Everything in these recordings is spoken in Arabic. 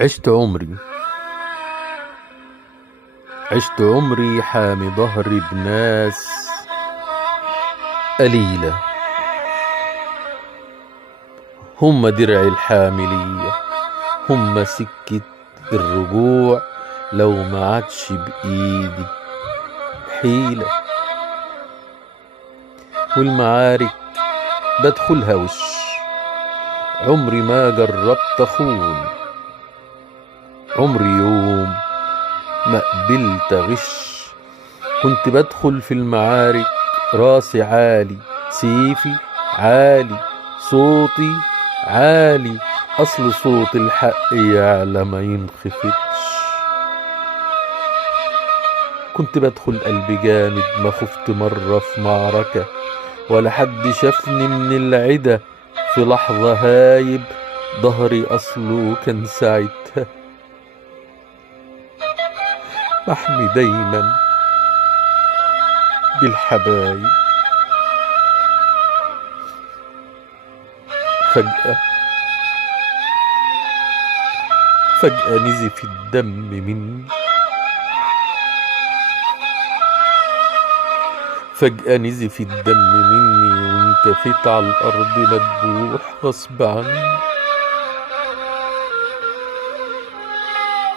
عشت عمري عشت عمري حامي ظهري بناس قليلة، هم درعي الحاملية، هم سكة الرجوع لو ما عادش بإيدي حيلة. والمعارك بدخلها وش، عمري ما جربت أخون، عمري يوم ما قبلت غش. كنت بدخل في المعارك راسي عالي، سيفي عالي، صوتي عالي، أصل صوت الحق يعلى ما ينخفتش. كنت بدخل قلبي جامد، ما خفت مرة في معركة، ولا حد شافني من العدا في لحظة هايب. ظهري أصله كان ساعتها محمي دايما بالحبايب. فجأة نزف الدم مني، فجأة نزف الدم مني وانكفيت على الأرض مدبوح غصب عني.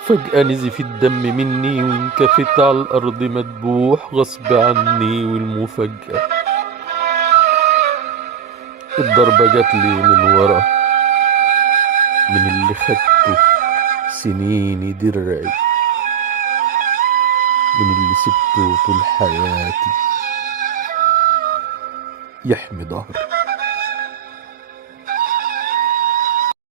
فجأة نزف الدم مني وانكفيت على الأرض مدبوح غصب عني. والمفاجأة الضربة جاتلي من ورا، من اللي خدته سنيني درعي، من اللي سبته طول حياتي يحمي ظهري.